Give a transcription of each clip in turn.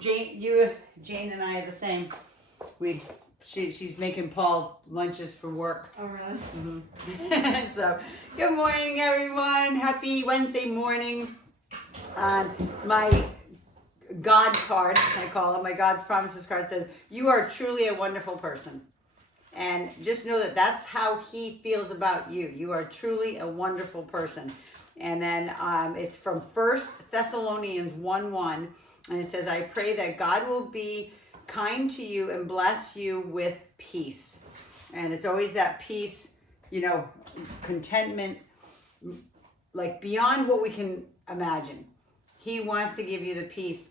Jane and I are the same. She's making Paul lunches for work. Oh, really? Mm-hmm. So, good morning, everyone. Happy Wednesday morning. My God card, I call it, my God's promises card says, "You are truly a wonderful person." And just know that that's how he feels about you. You are truly a wonderful person. And then it's from 1 Thessalonians 1:1. And it says, "I pray that God will be kind to you and bless you with peace." And it's always that peace, contentment, like beyond what we can imagine. He wants to give you the peace,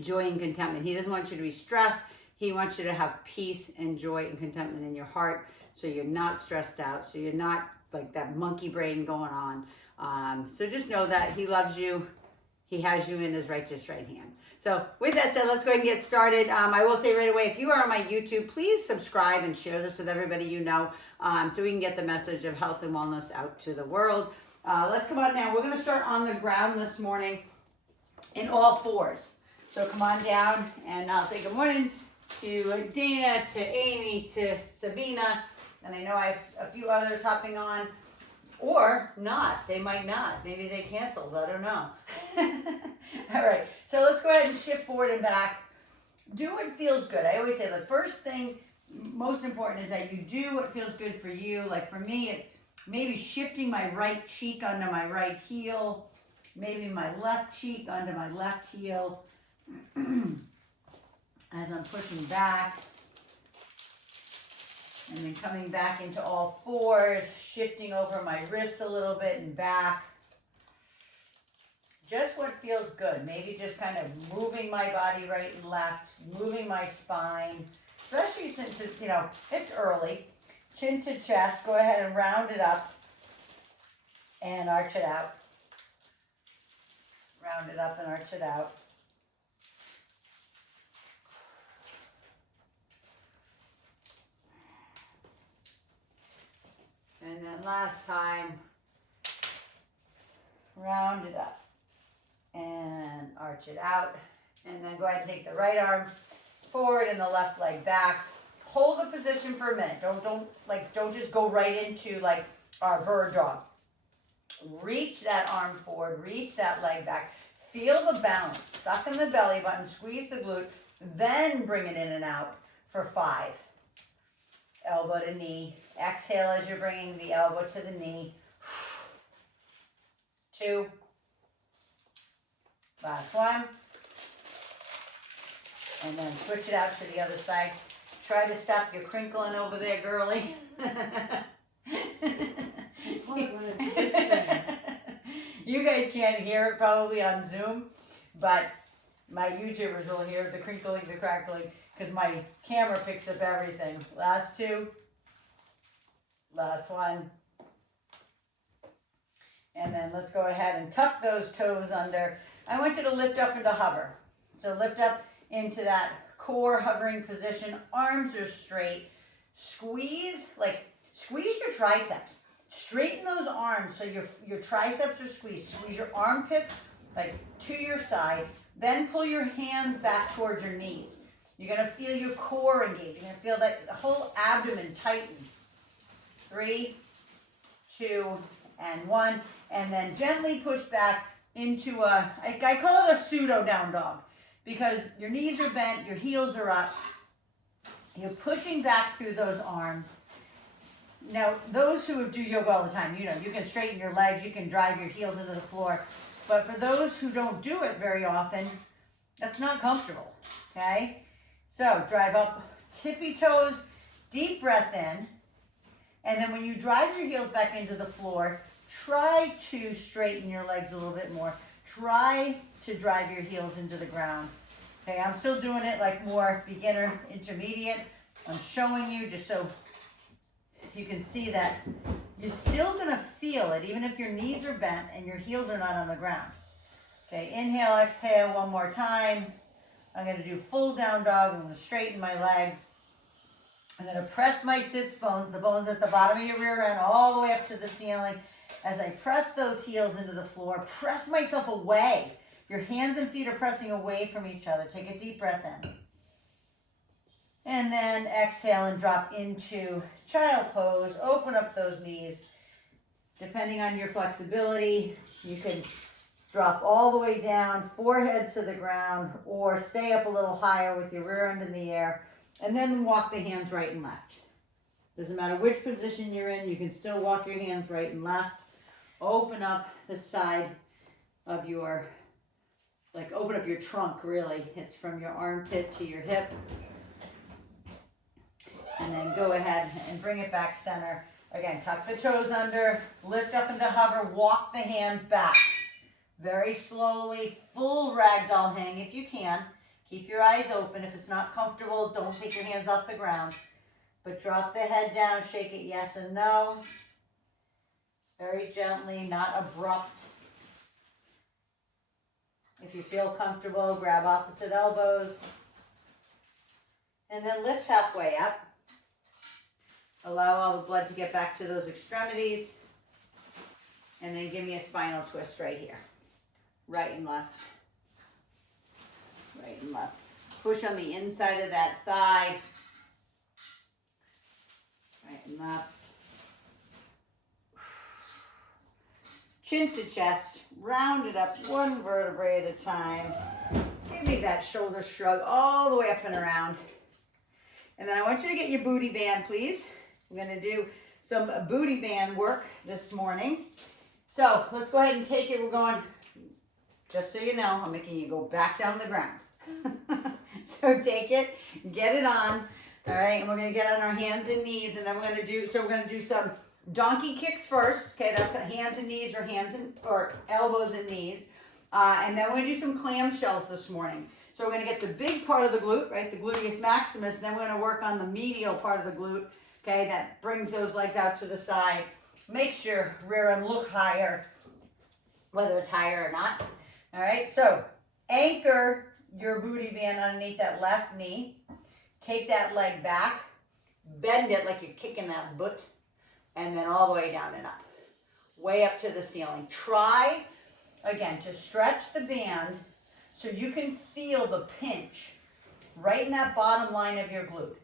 joy, and contentment. He doesn't want you to be stressed. He wants you to have peace and joy and contentment in your heart, so you're not stressed out, so you're not like that monkey brain going on. So just know that he loves you. He has you in his righteous right hand. So with that said, let's go ahead and get started. I will say right away, if you are on my YouTube, please subscribe and share this with everybody you know, so we can get the message of health and wellness out to the world. Let's come on now. We're going to start on the ground this morning in all fours. So come on down, and I'll say good morning to Dana, to Amy, to Sabina, and I know I have a few others hopping on, or not. They might not. Maybe they canceled. I don't know. All right, so let's go ahead and shift forward and back. Do what feels good. I always say the first thing, most important, is that you do what feels good for you. Like for me, it's maybe shifting my right cheek onto my right heel, maybe my left cheek onto my left heel, as I'm pushing back, and then coming back into all fours, shifting over my wrists a little bit and back. Just what feels good. Maybe just kind of moving my body right and left, moving my spine, especially since it's early. Chin to chest, go ahead and round it up and arch it out. Round it up and arch it out. And then last time, round it up and arch it out. And then go ahead and take the right arm forward and the left leg back. Hold the position for a minute. Don't just go right into like our bird dog. Reach that arm forward, reach that leg back. Feel the balance. Suck in the belly button, squeeze the glute, then bring it in and out for 5. Elbow to knee. Exhale as you're bringing the elbow to the knee. 2. Last one. And then switch it out to the other side. Try to stop your crinkling over there, girly. It's hard when it's this thing. You guys can't hear it probably on Zoom, but my YouTubers will hear the crinkling, the crackling, because my camera picks up everything. Last 2. Last one. And then let's go ahead and tuck those toes under. I want you to lift up into hover. So lift up into that core hovering position. Arms are straight. Squeeze your triceps. Straighten those arms so your triceps are squeezed. Squeeze your armpits like to your side. Then pull your hands back towards your knees. You're going to feel your core engage. You're going to feel that the whole abdomen tighten. 3, 2, and 1. And then gently push back into I call it a pseudo down dog, because your knees are bent, your heels are up. You're pushing back through those arms. Now, those who do yoga all the time, you can straighten your legs, you can drive your heels into the floor. But for those who don't do it very often, that's not comfortable, okay? So drive up, tippy toes, deep breath in. And then when you drive your heels back into the floor, try to straighten your legs a little bit more. Try to drive your heels into the ground. Okay, I'm still doing it like more beginner, intermediate. I'm showing you just so you can see that you're still gonna feel it even if your knees are bent and your heels are not on the ground. Okay, inhale, exhale one more time. I'm gonna do full down dog. I'm gonna straighten my legs. I'm gonna press my sits bones, the bones at the bottom of your rear end, all the way up to the ceiling. As I press those heels into the floor, press myself away. Your hands and feet are pressing away from each other. Take a deep breath in. And then exhale and drop into child pose. Open up those knees. Depending on your flexibility, you can drop all the way down, forehead to the ground, or stay up a little higher with your rear end in the air, and then walk the hands right and left. Doesn't matter which position you're in, you can still walk your hands right and left. Open up the side of your, like open up your trunk really. It's from your armpit to your hip. And then go ahead and bring it back center. Again, tuck the toes under, lift up into hover, walk the hands back. Very slowly, full ragdoll hang if you can. Keep your eyes open. If it's not comfortable, don't take your hands off the ground. But drop the head down, shake it yes and no. Very gently, not abrupt. If you feel comfortable, grab opposite elbows. And then lift halfway up. Allow all the blood to get back to those extremities. And then give me a spinal twist right here. Right and left. Right and left. Push on the inside of that thigh. Right and left. Chin to chest. Round it up one vertebrae at a time. Give me that shoulder shrug all the way up and around. And then I want you to get your booty band, please. I'm going to do some booty band work this morning. So let's go ahead and take it. We're going, just so you know, I'm making you go back down the ground. So take it, get it on. All right, and we're going to get on our hands and knees, and then we're going to do some donkey kicks first. Okay, that's hands and knees, or elbows and knees. And then we're going to do some clamshells this morning. So we're going to get the big part of the glute, right, the gluteus maximus, and then we're going to work on the medial part of the glute, okay, that brings those legs out to the side. Makes your rear end look higher, whether it's higher or not. All right, so anchor your booty band underneath that left knee. Take that leg back, bend it like you're kicking that butt, and then all the way down and up, way up to the ceiling. Try, again, to stretch the band so you can feel the pinch right in that bottom line of your glute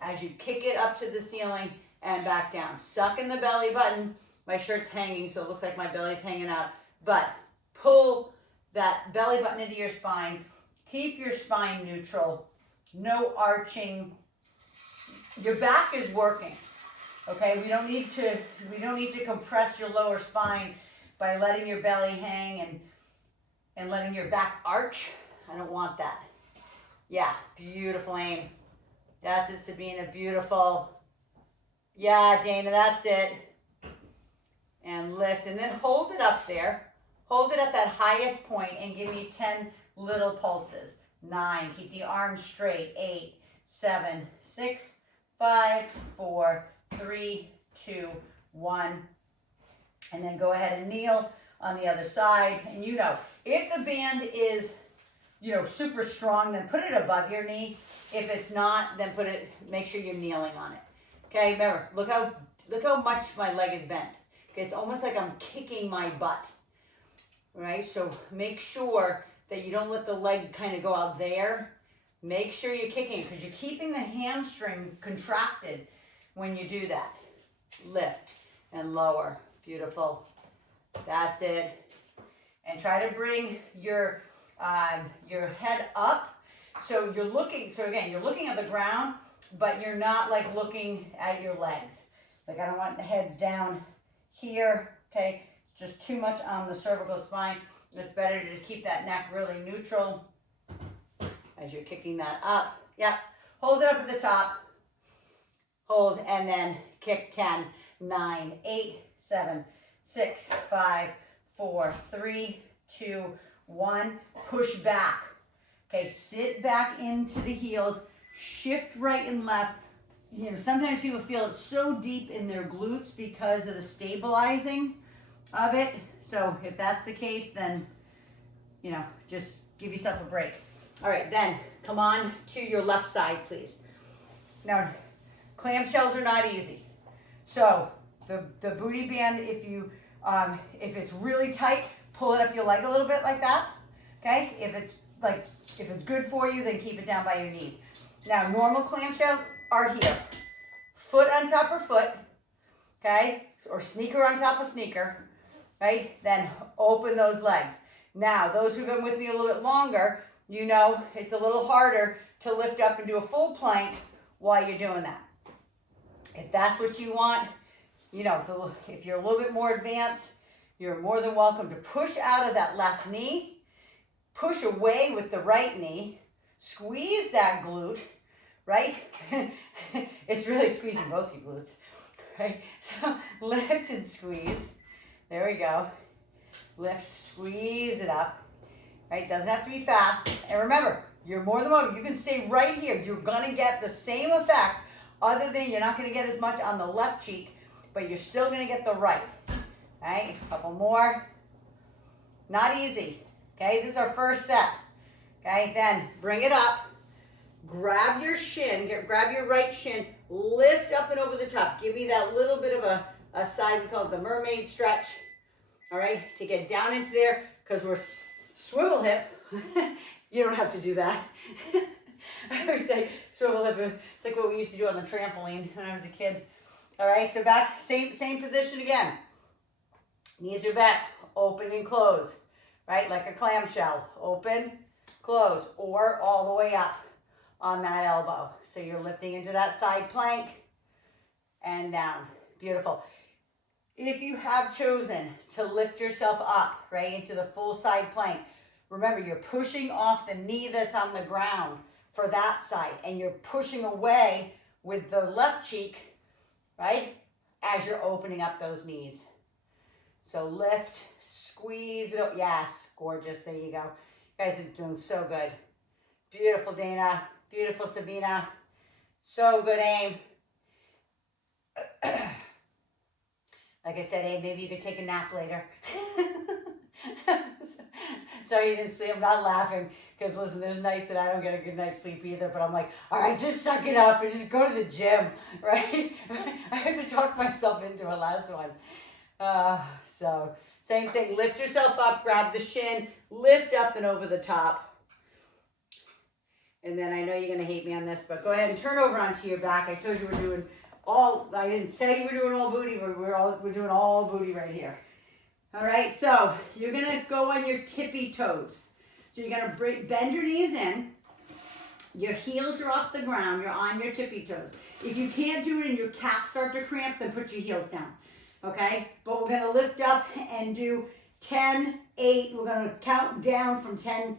as you kick it up to the ceiling and back down. Suck in the belly button. My shirt's hanging, so it looks like my belly's hanging out. But pull that belly button into your spine. Keep your spine neutral. No arching. Your back is working. Okay, we don't need to compress your lower spine by letting your belly hang and letting your back arch. I don't want that. Yeah, beautiful aim. That's it, Sabina, beautiful. Yeah, Dana, that's it. And lift, and then hold it up there. Hold it at that highest point and give me 10 little pulses. 9, keep the arms straight. 8, 7, 6, 5, 4, 3, 2, 1. And then go ahead and kneel on the other side. And if the band is, super strong, then put it above your knee. If it's not, then make sure you're kneeling on it. Okay, remember, look how much my leg is bent. Okay, it's almost like I'm kicking my butt. Right? So make sure that you don't let the leg kind of go out there. Make sure you're kicking it because you're keeping the hamstring contracted when you do that. Lift and lower. Beautiful. That's it. And try to bring your head up. So you're looking at the ground, but you're not like looking at your legs. Like I don't want the heads down here, okay? It's just too much on the cervical spine. It's better to just keep that neck really neutral as you're kicking that up. Yep, hold it up at the top. Hold, and then kick 10, 9, 8, 7, 6, 5, 4, 3, 2, 1. Push back. Okay, sit back into the heels. Shift right and left. Sometimes people feel it so deep in their glutes because of the stabilizing of it. So if that's the case, then, just give yourself a break. All right, then come on to your left side, please. Now, clamshells are not easy. So the booty band, if it's really tight, pull it up your leg a little bit like that. Okay, if it's good for you, then keep it down by your knees. Now, normal clamshells are here. Foot on top of foot, okay? Or sneaker on top of sneaker, right? Then open those legs. Now, those who've been with me a little bit longer, you know it's a little harder to lift up and do a full plank while you're doing that. If that's what you want, you know, if you're a little bit more advanced, you're more than welcome to push out of that left knee, push away with the right knee, squeeze that glute, right? It's really squeezing both your glutes, right? So lift and squeeze. There we go. Lift, squeeze it up, right? Doesn't have to be fast. And remember, you're more than welcome. You can stay right here. You're gonna get the same effect, other than you're not gonna get as much on the left cheek, but you're still gonna get the right. All right, a couple more. Not easy, okay? This is our first set, okay? Then bring it up, grab your shin, grab your right shin, lift up and over the top. Give me that little bit of a side, we call it the mermaid stretch, all right? To get down into there, because we're swivel hip. You don't have to do that. I always say swivel hip, it's like what we used to do on the trampoline when I was a kid. All right, so back, same position again. Knees are bent, open and close, right? Like a clamshell, open, close, or all the way up on that elbow. So you're lifting into that side plank and down. Beautiful. If you have chosen to lift yourself up, right, into the full side plank, remember you're pushing off the knee that's on the ground for that side, and you're pushing away with the left cheek, right, as you're opening up those knees. So lift, squeeze it. Yes, gorgeous. There you go. You guys are doing so good. Beautiful, Dana. Beautiful, Sabina. So good, Aim. Like I said, Aim, maybe you could take a nap later. Sorry you didn't see. I'm not laughing because, listen, there's nights that I don't get a good night's sleep either, but I'm like, all right, just suck it up and just go to the gym, right? I had to talk myself into a last one. So same thing, lift yourself up, grab the shin, lift up and over the top. And then I know you're gonna hate me on this, but go ahead and turn over onto your back. I told you we're doing all, I didn't say we're doing all booty, but we're doing all booty right here. All right, so you're gonna go on your tippy toes. So you're gonna bend your knees in, your heels are off the ground, you're on your tippy toes. If you can't do it and your calves start to cramp, then put your heels down. Okay, but we're gonna lift up and do 10, 8. We're gonna count down from 10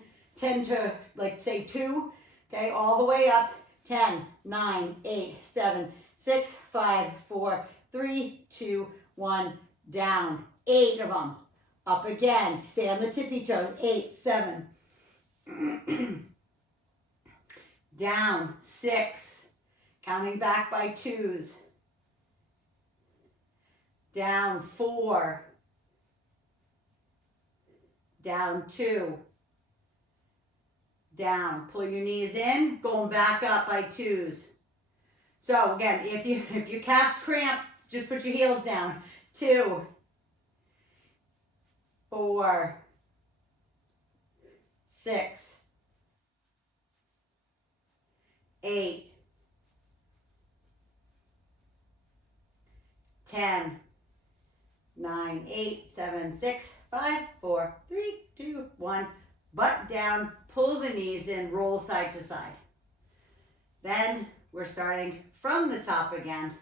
to like say 2. Okay, all the way up. 10, 9, 8, 7, 6, 5, 4, 3, 2, 1. Down. 8 of them. Up again. Stay on the tippy toes. 8, 7. Down. 6. Counting back by 2s. Down. 4. Down. 2. Down. Pull your knees in, going back up by 2s. So again, if your calves cramp, just put your heels down. 2, 4, 6, 8, 10, 9, 8, 7, 6, 5, 4, 3, 2, 1. Butt down, pull the knees in, roll side to side. Then we're starting from the top again.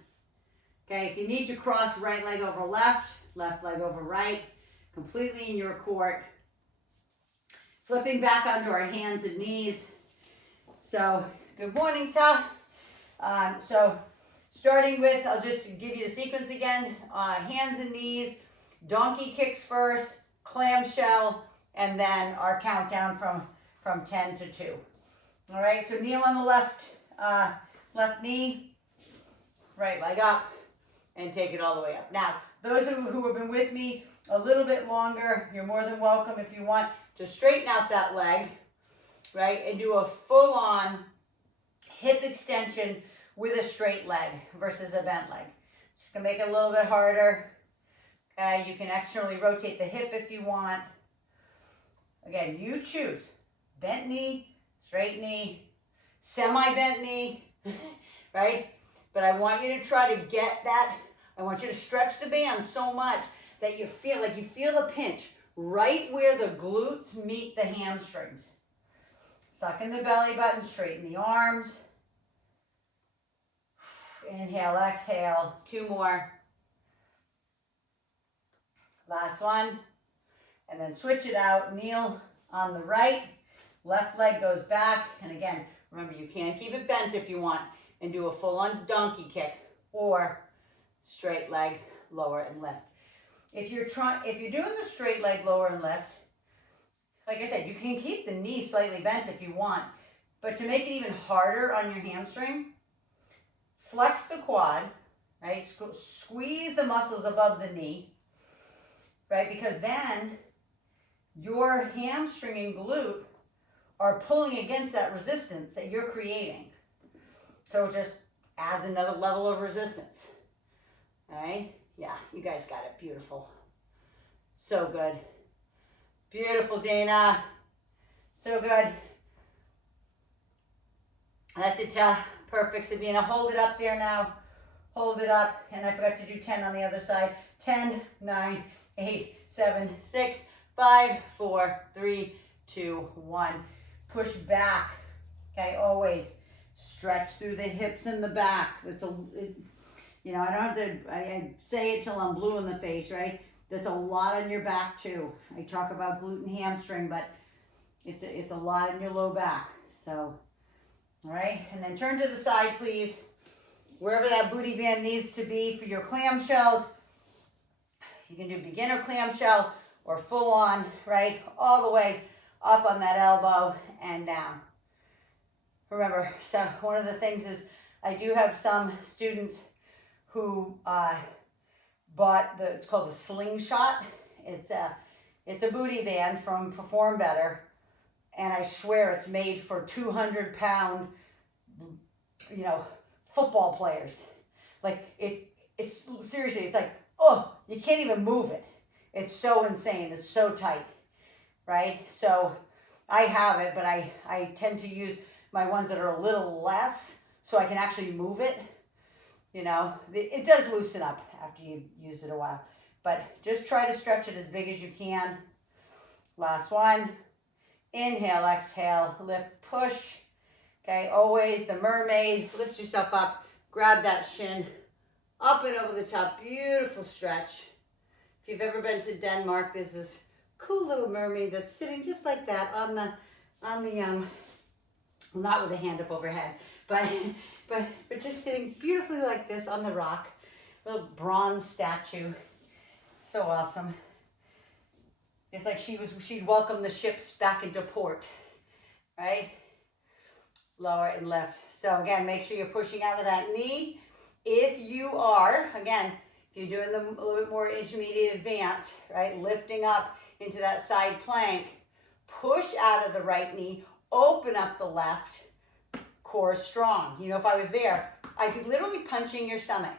Okay, if you need to cross right leg over left, left leg over right, completely in your court. Flipping back onto our hands and knees. So, good morning, Ta. So, starting with, I'll just give you the sequence again. Hands and knees, donkey kicks first, clamshell, and then our countdown from 10 to 2. All right, so kneel on the left knee, right leg up, and take it all the way up. Now, those who have been with me a little bit longer, you're more than welcome if you want to straighten out that leg, right, and do a full-on hip extension with a straight leg versus a bent leg. It's gonna make it a little bit harder. Okay, you can externally rotate the hip if you want. Again, you choose. Bent knee, straight knee, semi-bent knee, right? But I want you to try to get that. I want you to stretch the band so much that you feel the pinch right where the glutes meet the hamstrings. Suck in the belly button, straighten the arms. Inhale, exhale, 2 more. Last one. And then switch it out, kneel on the right, left leg goes back. And again, remember you can keep it bent if you want and do a full-on donkey kick or straight leg, lower and lift. If you're doing the straight leg, lower and lift, like I said, you can keep the knee slightly bent if you want, but to make it even harder on your hamstring, flex the quad, right? Squeeze the muscles above the knee, right? Because then your hamstring and glute are pulling against that resistance that you're creating. So it just adds another level of resistance, right? Yeah, you guys got it. Beautiful. So good. Beautiful, Dana. So good. That's it. Perfect, Sabina. Hold it up there now. Hold it up. And I forgot to do 10 on the other side. 10, 9, 8, 7, 6, 5, 4, 3, 2, 1. Push back. Okay, always stretch through the hips and the back. I don't have to, I say it till I'm blue in the face, right? That's a lot on your back too. I talk about glute and hamstring, but it's a lot in your low back. So, all right, and then turn to the side, please. Wherever that booty band needs to be for your clamshells. You can do beginner clamshell or full on, right? All the way up on that elbow and down. Remember, so one of the things is I do have some students who bought it's called the slingshot. It's a booty band from Perform Better, and I swear it's made for 200-pound, football players. Like it's seriously, it's like, oh, you can't even move it. It's so insane. It's so tight, right? So I have it, but I tend to use my ones that are a little less so I can actually move it. It does loosen up after you use it a while, but just try to stretch it as big as you can. Last one. Inhale, exhale, lift, push. Okay, always the mermaid. Lift yourself up, grab that shin, up and over the top. Beautiful stretch. If you've ever been to Denmark, there's this cool little mermaid that's sitting just like that on the not with a hand up overhead, but just sitting beautifully like this on the rock. Little bronze statue. So awesome. It's like she'd welcome the ships back into port, right? Lower and lift. So again, make sure you're pushing out of that knee. If you are, again, if you're doing them a little bit more intermediate advanced, right? Lifting up into that side plank, push out of the right knee, open up the left, core strong. If I was there, I'd be literally punching your stomach.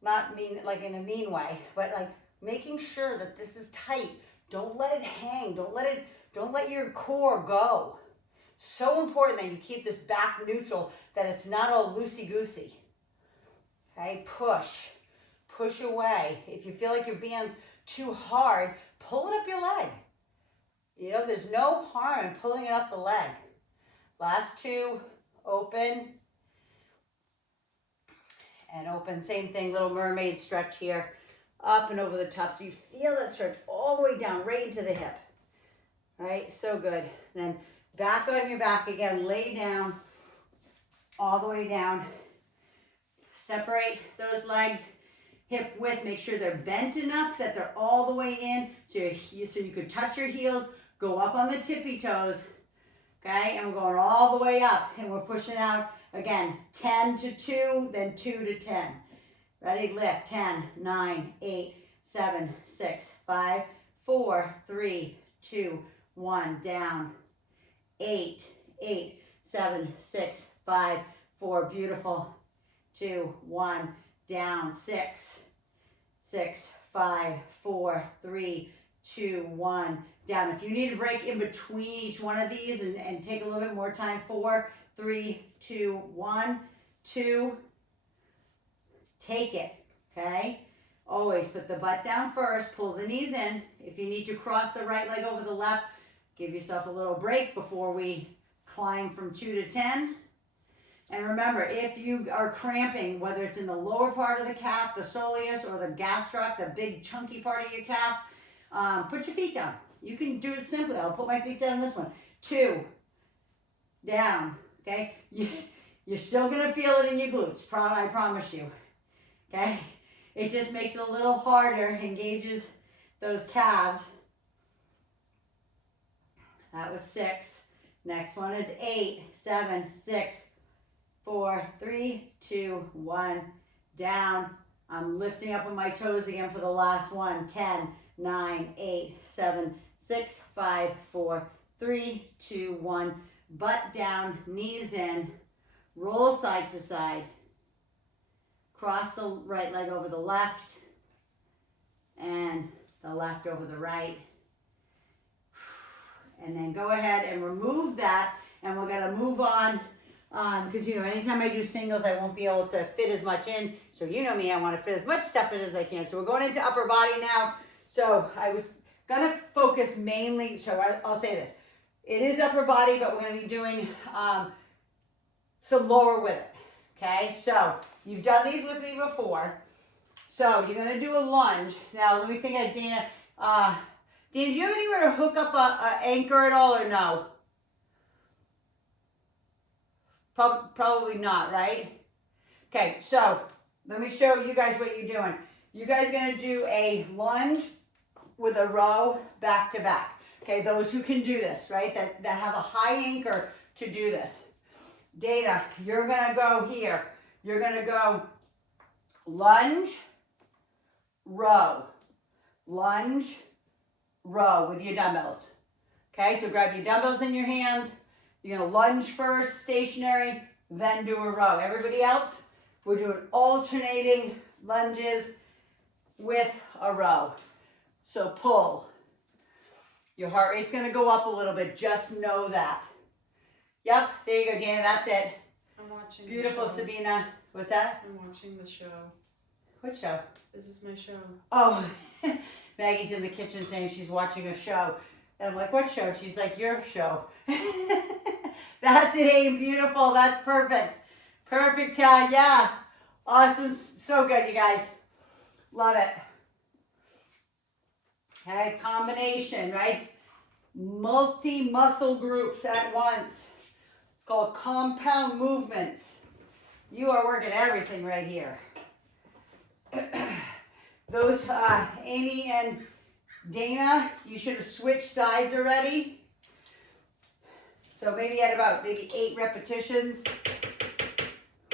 Not mean like in a mean way, but like making sure that this is tight. Don't let it hang. Don't let your core go. So important that you keep this back neutral, that it's not all loosey-goosey. Okay, push away. If you feel like your band's too hard, pull it up your leg. There's no harm in pulling it up the leg. Last 2, open. And open, same thing, little mermaid stretch here. Up and over the top, so you feel that stretch all the way down, right into the hip. All right, so good. Then back on your back again, lay down, all the way down. Separate those legs, hip width, make sure they're bent enough that they're all the way in, so you could touch your heels, go up on the tippy toes, okay? And we're going all the way up, and we're pushing out, again, 10 to 2, then 2 to 10. Ready, lift, 10, 9, 8, 7, 6, 5, 4, 3, 2, 1, down. 8, 7, 6, 5, 4, beautiful. 2, 1, down. 6, 5, 4, 3, 2, 1, down. If you need a break in between each one of these and take a little bit more time, 4, 3, 2, 1, 2, take it, okay? Always put the butt down first, pull the knees in. If you need to cross the right leg over the left, give yourself a little break before we climb from 2 to 10. And remember, if you are cramping, whether it's in the lower part of the calf, the soleus, or the gastroc, the big chunky part of your calf, put your feet down. You can do it simply. I'll put my feet down on this one. 2, down, okay? You're still gonna feel it in your glutes, I promise you, okay? It just makes it a little harder, engages those calves. That was 6. Next one is 8, 7, 6, 4, 3, 2, 1, down. I'm lifting up on my toes again for the last one. 10, 9, 8, 7, 6, 5, 4, 3, 2, 1. Butt down, knees in, roll side to side. Cross the right leg over the left and the left over the right. And then go ahead and remove that, and we're gonna move on because you know, anytime I do singles, I won't be able to fit as much in. So you know me, I wanna fit as much stuff in as I can. So we're going into upper body now. So I was gonna focus mainly, so I'll say this. It is upper body, but we're gonna be doing some lower with it. Okay, so you've done these with me before. So you're gonna do a lunge. Now let me think of Dana. Dana, do you have anywhere to hook up a anchor at all or no? Probably not, right? Okay, so let me show you guys what you're doing. You guys are gonna do a lunge with a row back to back. Okay, those who can do this, right? That have a high anchor to do this. Dana, you're gonna go here. You're gonna go lunge, row, lunge, row with your dumbbells. Okay, so grab your dumbbells in your hands. You're gonna lunge first, stationary, then do a row. Everybody else, we're doing alternating lunges with a row. So pull. Your heart rate's gonna go up a little bit, just know that. Yep, there you go, Dana, that's it. I'm watching. Beautiful, the show. Sabina. What's that? I'm watching the show. What show? This is my show. Oh, Maggie's in the kitchen saying she's watching a show. And I'm like, what show? She's like, your show. That's it, Aim. Beautiful. That's perfect. Perfect. Yeah. Awesome. So good, you guys. Love it. Okay, combination, right? Multi-muscle groups at once. It's called compound movements. You are working everything right here. Those, Amy and Dana, you should have switched sides already. So maybe at about 8 repetitions.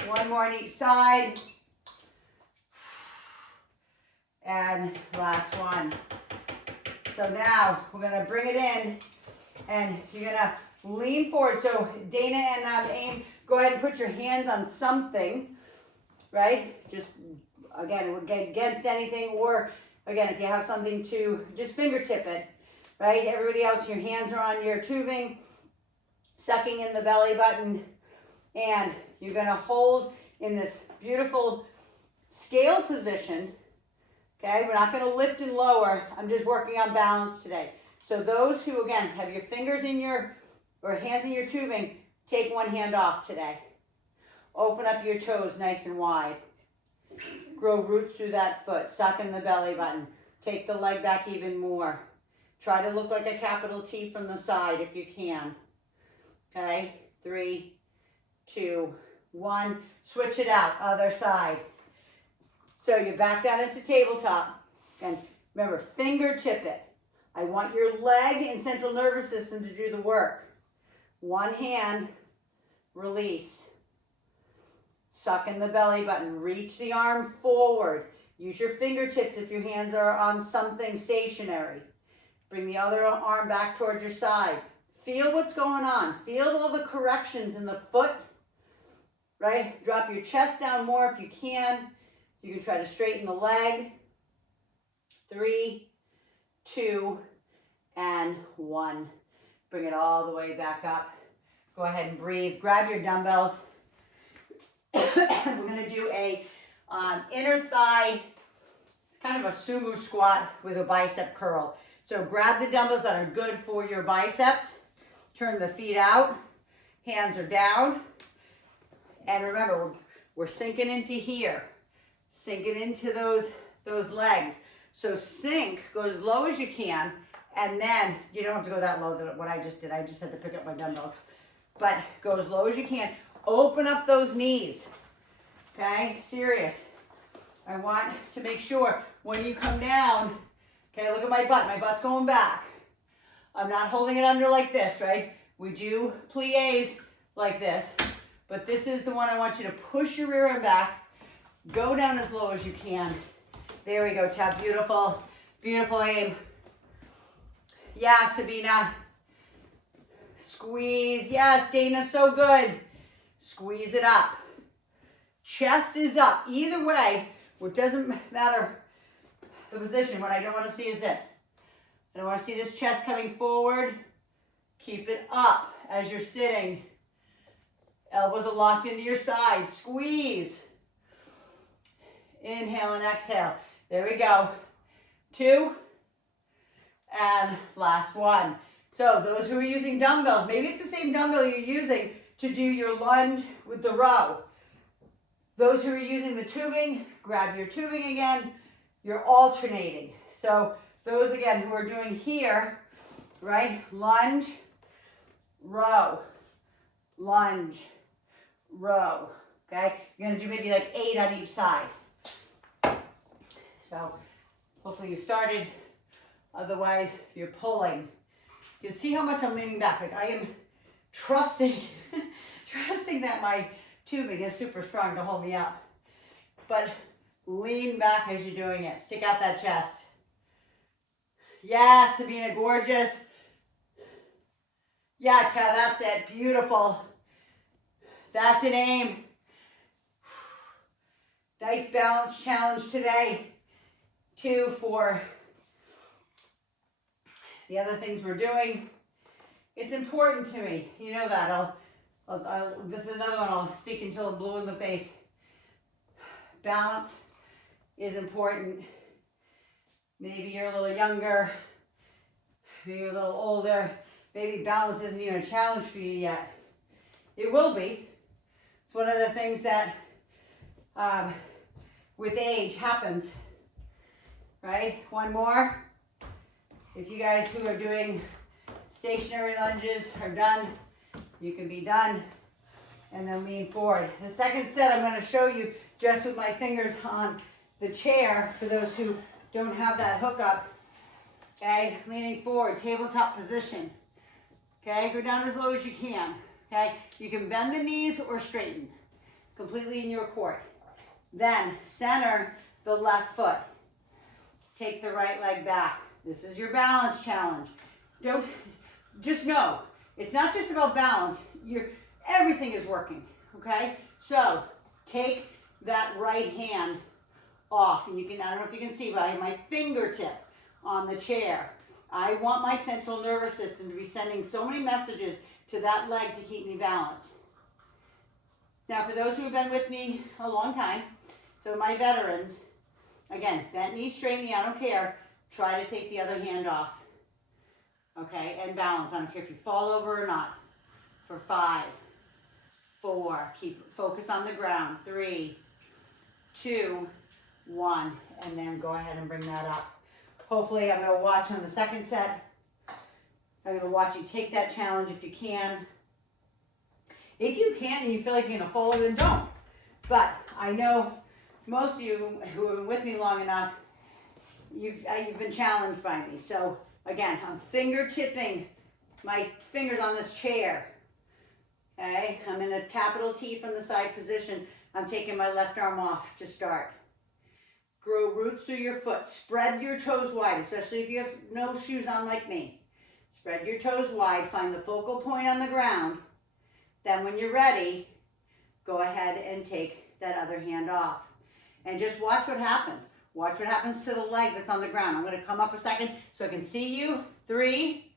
One more on each side. And last one. So now we're gonna bring it in and you're gonna lean forward. So Dana and Aim, go ahead and put your hands on something, right? Just, again, we'll get against anything, or again, if you have something to just fingertip it, right? Everybody else, your hands are on your tubing, sucking in the belly button, and you're gonna hold in this beautiful scale position. Okay, we're not gonna lift and lower. I'm just working on balance today. So those who, again, have your fingers in your, or hands in your tubing, take one hand off today. Open up your toes nice and wide. Grow roots through that foot. Suck in the belly button. Take the leg back even more. Try to look like a capital T from the side if you can. Okay, 3, 2, 1. Switch it out, other side. So you're back down into tabletop. And remember, fingertip it. I want your leg and central nervous system to do the work. One hand, release. Suck in the belly button. Reach the arm forward. Use your fingertips if your hands are on something stationary. Bring the other arm back towards your side. Feel what's going on. Feel all the corrections in the foot, right? Drop your chest down more if you can. You can try to straighten the leg. 3, 2, and 1. Bring it all the way back up. Go ahead and breathe. Grab your dumbbells. We're going to do a inner thigh, it's kind of a sumo squat with a bicep curl. So grab the dumbbells that are good for your biceps. Turn the feet out. Hands are down. And remember, we're sinking into here. Sinking into those legs. So sink, go as low as you can. And then, you don't have to go that low, what I just did. I just had to pick up my dumbbells. But go as low as you can. Open up those knees. Okay, serious. I want to make sure when you come down, okay, look at my butt. My butt's going back. I'm not holding it under like this, right? We do plies like this, but this is the one I want you to push your rear end back. Go down as low as you can. There we go, Tab. Beautiful, beautiful aim. Yeah, Sabina. Squeeze. Yes, Dana, so good. Squeeze it up. Chest is up. Either way, what doesn't matter the position. What I don't want to see is this. I don't want to see this chest coming forward. Keep it up as you're sitting. Elbows are locked into your sides. Squeeze. Inhale and exhale. There we go. 2. And last 1. So those who are using dumbbells, maybe it's the same dumbbell you're using to do your lunge with the row. Those who are using the tubing, grab your tubing again. You're alternating. So those again who are doing here, right? Lunge, row, lunge, row. Okay? You're gonna do maybe like 8 on each side. So hopefully you started. Otherwise, you're pulling. You can see how much I'm leaning back. Like I am trusting, trusting that my tubing is super strong to hold me up. But lean back as you're doing it. Stick out that chest. Yeah, Sabina, gorgeous. Yeah, Ted, that's it. Beautiful. That's an aim. Nice balance challenge today. 2 for the other things we're doing. It's important to me. You know that. This is another one I'll speak until I'm blue in the face. Balance is important. Maybe you're a little younger. Maybe you're a little older. Maybe balance isn't even a challenge for you yet. It will be. It's one of the things that with age happens. Right? 1 more. If you guys who are doing stationary lunges are done, you can be done. And then lean forward. The second set I'm going to show you just with my fingers on the chair for those who don't have that hook up. Okay, leaning forward, tabletop position. Okay, go down as low as you can. Okay, you can bend the knees or straighten. Completely in your court. Then center the left foot. Take the right leg back. This is your balance challenge. Just know, it's not just about balance. Everything is working, okay? So take that right hand off. And I don't know if you can see, but I have my fingertip on the chair. I want my central nervous system to be sending so many messages to that leg to keep me balanced. Now, for those who have been with me a long time, so my veterans, again, bent knee, straight knee, I don't care. Try to take the other hand off. Okay, and balance. I don't care if you fall over or not. For 5, 4, focus on the ground. 3, 2, 1, and then go ahead and bring that up. Hopefully, I'm going to watch on the second set. I'm going to watch you take that challenge if you can. If you can and you feel like you're going to fall, then don't. But I know most of you who have been with me long enough, you've been challenged by me. So again, I'm fingertipping my fingers on this chair. Okay, I'm in a capital T from the side position. I'm taking my left arm off to start. Grow roots through your foot. Spread your toes wide, especially if you have no shoes on like me. Spread your toes wide. Find the focal point on the ground. Then when you're ready, go ahead and take that other hand off. And just watch what happens. Watch what happens to the leg that's on the ground. I'm gonna come up a second so I can see you. 3.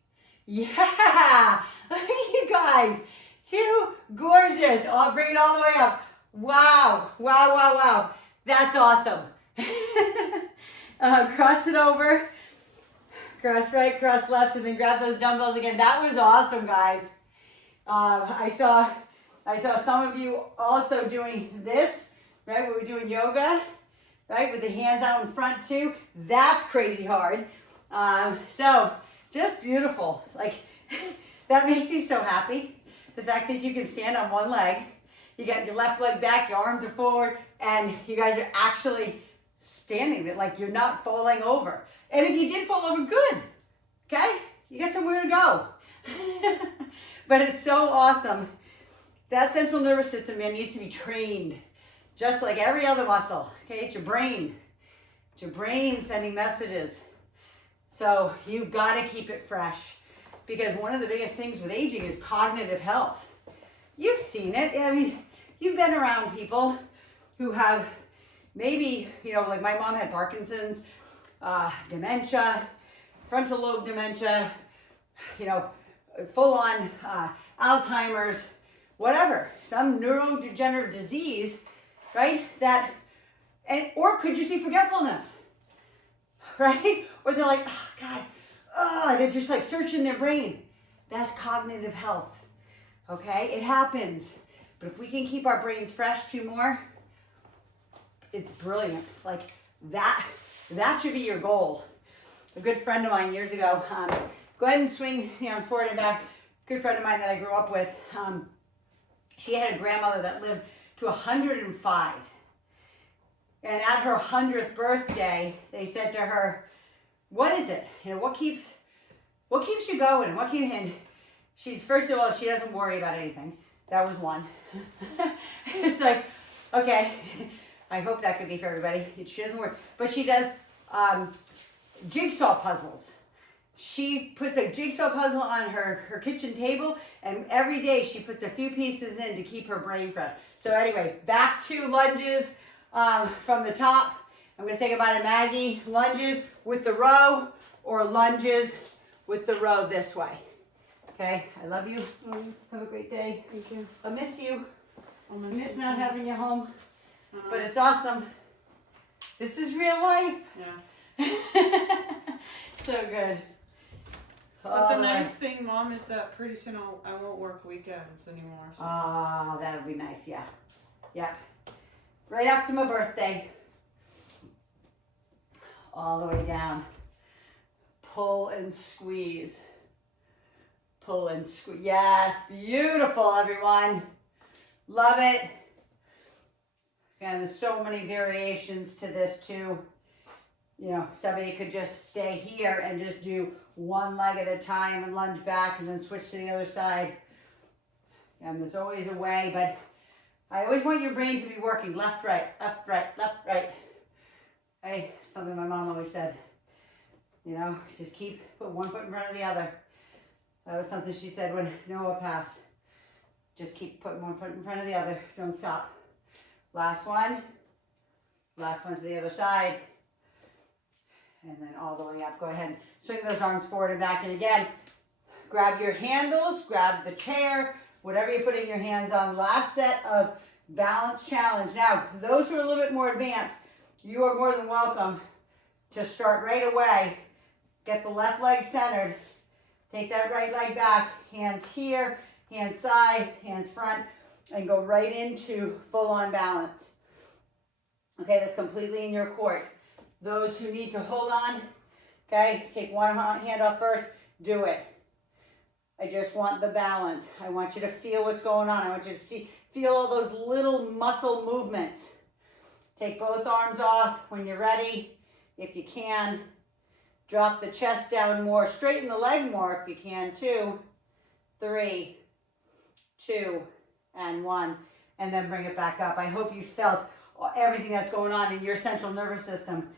Yeah, look at you guys. 2, gorgeous. Oh, bring it all the way up. Wow, wow, wow, wow. That's awesome. Cross it over. Cross right, cross left, and then grab those dumbbells again. That was awesome, guys. I saw some of you also doing this, right? We were doing yoga, right? With the hands out in front too. That's crazy hard. So just beautiful. Like that makes me so happy. The fact that you can stand on one leg, you got your left leg back, your arms are forward, and you guys are actually standing there, like you're not falling over. And if you did fall over, good, okay? You got somewhere to go. But it's so awesome. That central nervous system, man, needs to be trained just like every other muscle, okay? It's your brain. It's your brain sending messages. So you gotta keep it fresh because one of the biggest things with aging is cognitive health. You've seen it. I mean, you've been around people who have maybe, you know, like my mom had Parkinson's, dementia, frontal lobe dementia, you know, full on Alzheimer's, whatever, some neurodegenerative disease, right? That, or it could just be forgetfulness, right? Or they're like, oh God, oh, they're just like searching their brain. That's cognitive health, okay? It happens, but if we can keep our brains fresh 2 more, it's brilliant. Like that should be your goal. A good friend of mine years ago, go ahead and swing the arms forward and back. Good friend of mine that I grew up with, she had a grandmother that lived to 105. And at her 100th birthday, they said to her, what is it? You know, what keeps you going? And she's, first of all, she doesn't worry about anything. That was one. It's like, okay, I hope that could be for everybody. She doesn't worry, but she does jigsaw puzzles. She puts a jigsaw puzzle on her kitchen table, and every day she puts a few pieces in to keep her brain fresh. So anyway, back to lunges from the top. I'm going to say goodbye to Maggie. Lunges with the row or lunges with the row this way. Okay, I love you. Have a great day. Thank you. I miss you. I I miss not you. having you home, but it's awesome. This is real life. Yeah. So good. But the nice thing, Mom, is that pretty soon I won't work weekends anymore. So. Oh, that would be nice, yeah. Yeah. Right after my birthday. All the way down. Pull and squeeze. Pull and squeeze. Yes, beautiful, everyone. Love it. And there's so many variations to this too. You know, somebody could just stay here and just do one leg at a time and lunge back and then switch to the other side. And there's always a way, but I always want your brain to be working left, right, left, right, left, right. Hey, something my mom always said. You know, just put one foot in front of the other. That was something she said when Noah passed. Just keep putting one foot in front of the other. Don't stop. Last one. Last one to the other side. And then all the way up. Go ahead and swing those arms forward and back. And again, grab your handles, grab the chair, whatever you're putting your hands on. Last set of balance challenge. Now, those who are a little bit more advanced, you are more than welcome to start right away. Get the left leg centered. Take that right leg back. Hands here, hands side, hands front, and go right into full-on balance. Okay, that's completely in your court. Those who need to hold on, okay, take one hand off first, do it. I just want the balance. I want you to feel what's going on. I want you to feel all those little muscle movements. Take both arms off when you're ready, if you can. Drop the chest down more. Straighten the leg more if you can. 2, 3, 2, and 1. And then bring it back up. I hope you felt everything that's going on in your central nervous system.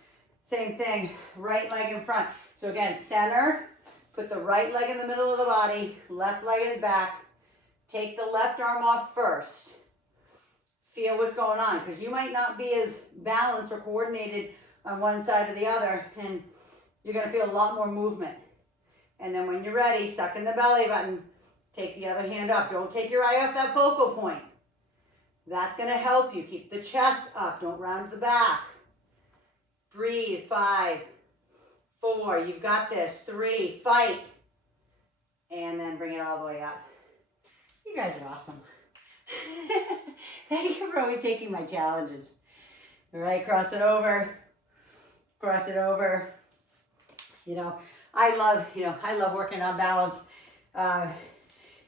Same thing, right leg in front. So again, center, put the right leg in the middle of the body, left leg is back. Take the left arm off first. Feel what's going on, because you might not be as balanced or coordinated on one side or the other, and you're gonna feel a lot more movement. And then when you're ready, suck in the belly button, take the other hand up. Don't take your eye off that focal point. That's gonna help you. Keep the chest up, don't round the back. Breathe, 5, 4, you've got this, 3, fight. And then bring it all the way up. You guys are awesome. Thank you for always taking my challenges. All right, cross it over. Cross it over. You know, I love working on balance.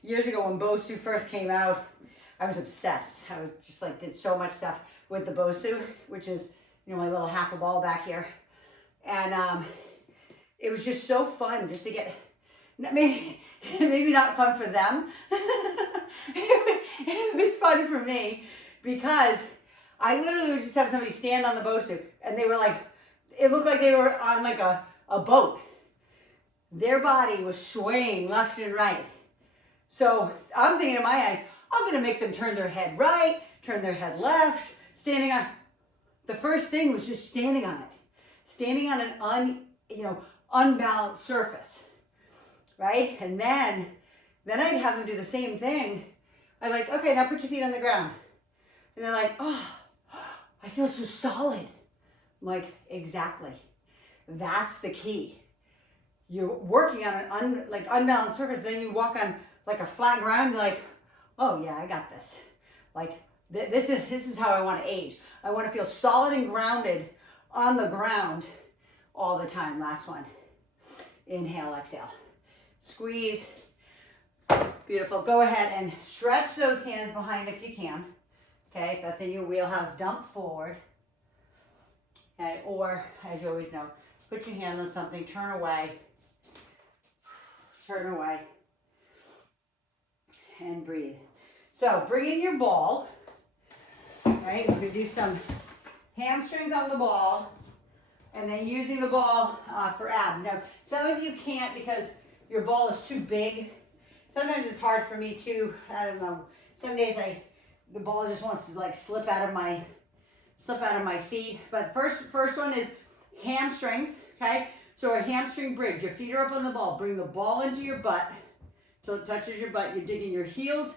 Years ago when Bosu first came out, I was obsessed. I was just like, did so much stuff with the Bosu, which is, you know, my little half a ball back here. And it was just so fun just to get, maybe not fun for them. It was fun for me because I literally would just have somebody stand on the Bosu and they were like, it looked like they were on like a boat. Their body was swaying left and right. So I'm thinking in my eyes, I'm gonna make them turn their head right, turn their head left, standing on, the first thing was just standing on it. Standing on an unbalanced surface, right? And then I'd have them do the same thing. I'd like, okay, now put your feet on the ground. And they're like, oh, I feel so solid. I'm like, exactly. That's the key. You're working on an unbalanced surface, then you walk on like a flat ground, you're like, oh yeah, I got this. Like, this is how I want to age. I want to feel solid and grounded on the ground all the time. Last one. Inhale, exhale. Squeeze. Beautiful. Go ahead and stretch those hands behind if you can. Okay, if that's in your wheelhouse, dump forward. Okay, or as you always know, put your hand on something, turn away. Turn away. And breathe. So bring in your ball. Right, we're gonna do some hamstrings on the ball, and then using the ball for abs. Now, some of you can't because your ball is too big. Sometimes it's hard for me too. I don't know. Some days the ball just wants to like slip out of my feet. But first one is hamstrings. Okay, so a hamstring bridge. Your feet are up on the ball. Bring the ball into your butt till it touches your butt. You're digging your heels